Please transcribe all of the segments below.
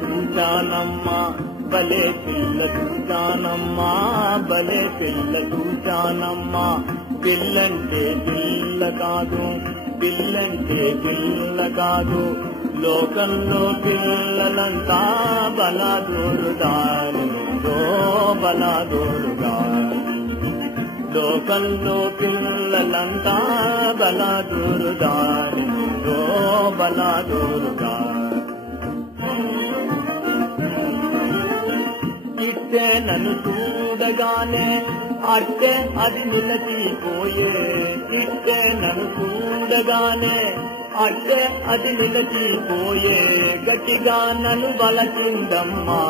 చూచానమ్మా భలే పిల్ల చూచానమ్మా భలే పిల్ల చూచానమ్మా పిల్లంటే పిల్ల కాదు పిల్లంటే పిల్ల కాదు లోకంలో పిల్లలంతా బలాదూరుదారులో బలాదూరుగా లోకంలో పిల్లలంతా బలాదూరుదారులో బలాదూరుగా ఇట్టే నన్ను చూడగానే అట్టే అది నిలచిపోయే ఇట్టే నన్ను చూడగానే అట్టే అది నిలచిపోయే గట్టిగా నన్ను బలచిందమ్మా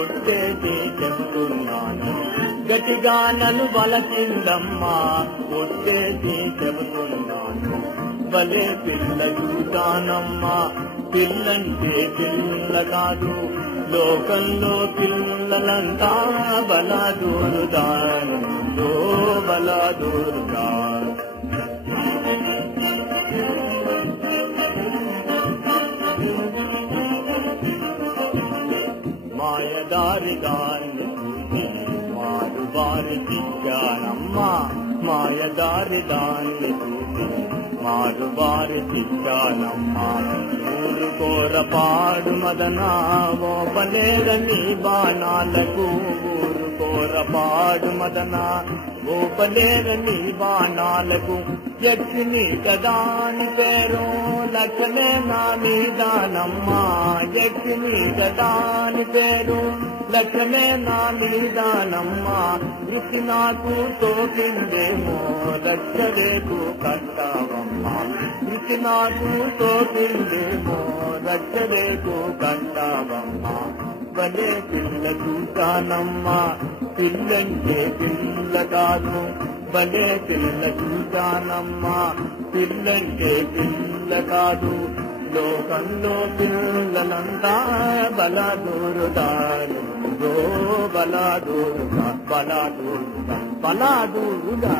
ఒట్టేసి చెబుతున్నాను గట్టిగా నన్ను బలచిందమ్మా ఒట్టేసి చెబుతున్నాను భలే పిల్ల చూచానమ్మా పిల్లంటే పిల్ల కాదు లోకంలో పిల్లలంతా బలాదూరుదారులో బలాదూరుగా మాయదారిదాన్ని చూసి మారుబారి చిచ్చానమ్మా మాయదారిదాన్ని చూసి మారుబారి చిచ్చానమ్మా ఊరుకోరపాడు మదనా ఓపలేదని బాణాలకు ఊరుకోరపాడు మదనా ఓపలేదని బాణాలకు యక్షిని కదాని పేరు లక్ష్మే నా మీదానమ్మా యక్షిని కదాని పేరు లక్ష్మే నా మీదానమ్మా వృత్తి నాకు తోపిందేమో రక్షలేకు కట్టావమ్మా వృత్తి నాకు తోపిందేమో రక్షలేకు కట్టావమ్మా భలే పిల్ల చూచానమ్మా పిల్లంటే పిల్ల కాదు భలే పిల్ల చూచానమ్మా పిల్లంటే పిల్ల కాదు లోకంలో పిల్లలంతా బలాదూరుదారులో బలాదూరుగా బలాదూరుగా బలాదూరుగా